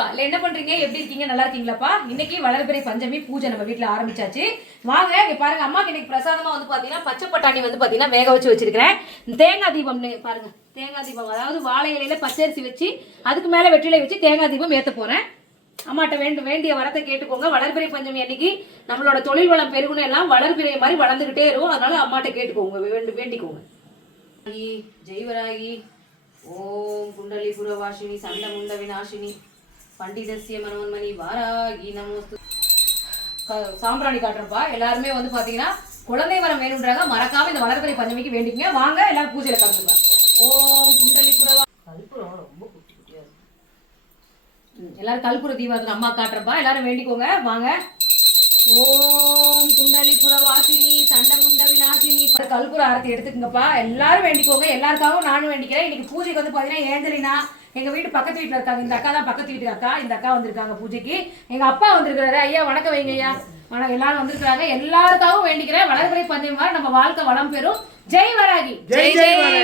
கண்டிப்பா இல்ல. என்ன பண்றீங்க, எப்படி இருக்கீங்க, நல்லா இருக்கீங்களாப்பா? இன்னைக்கு வளர்பிறை பஞ்சமி பூஜை நம்ம வீட்டுல ஆரம்பிச்சாச்சு. வாங்க இங்க பாருங்க, அம்மாக்கு இன்னைக்கு பிரசாதமா வந்து பாத்தீங்கன்னா பச்சை பட்டாணி வந்து பாத்தீங்கன்னா வேக வச்சு வச்சிருக்கிறேன். தேங்காய் தீபம் பாருங்க, தேங்காய் தீபம் அதாவது வாழை இலையில பச்சரிசி வச்சு அதுக்கு மேல வெற்றிலை வச்சு தேங்காய் தீபம் ஏத்த போறேன். அம்மாட்ட வேண்டிய வரத்தை கேட்டுக்கோங்க. வளர்பிறை பஞ்சமி அன்னைக்கு நம்மளோட தொழில் வளம் பெருகுணும், எல்லாம் வளர்பிறை மாதிரி வளர்ந்துகிட்டே இருக்கும். அதனால அம்மாட்ட கேட்டுக்கோங்க, வேண்டிக்கோங்க. ஜெய்வராகி ஓம் குண்டலிபுர வாசினி சண்டமுண்ட விநாசினி பண்டிதஸ்ய மனோன்மணி வாராகி நமோஸ்து. சாம்பிராணி காட்டுறப்பா. எல்லாருமே வந்து பாத்தீங்கன்னா குழந்தை வரம் வேணும்ன்றாங்க. மறக்காம இந்த வளர்பிறை பஞ்சமிக்கு வேண்டிக்கங்க. வாங்க எல்லாரும் பூஜையில கலந்துங்க. ஓம் குண்டலிபுர கல்புரம் ரொம்ப குட்டி குட்டியா இருக்கு. எல்லாரும் கல்புர தீபாவளி அம்மா காட்டுறப்பா. எல்லாரும் வேண்டிக்கோங்க வாங்க. ஓம் குண்டலிபுர வாசினி சண்டமுண்ட விநாசினி. கல்புர ஆரத்தி எடுத்துக்கங்கப்பா. எல்லாரும் வேண்டிக்கோங்க. எல்லாருக்காகவும் நானும் வேண்டிக்கிறேன். இன்னைக்கு பூஜைக்கு வந்து பாத்தீங்கன்னா ஏஞ்சலினா எங்க வீட்டு பக்கத்து வீட்டுல இருக்காங்க. இந்த அக்கா தான் பக்கத்து வீட்டு அக்கா. இந்த அக்கா வந்திருக்காங்க பூஜைக்கு. எங்க அப்பா வந்திருக்கிறாரு. ஐயா வணக்கம் வைங்க ஐயா. எல்லாரும் வந்திருக்காங்க. எல்லாருக்காகவும் வேண்டிக்கிறேன். வளர்பிறை பஞ்சமி நம்ம வாழ்க்கை வளம் பெறும். ஜெய் வராகி. ஜெய் ஜெய் வராகி.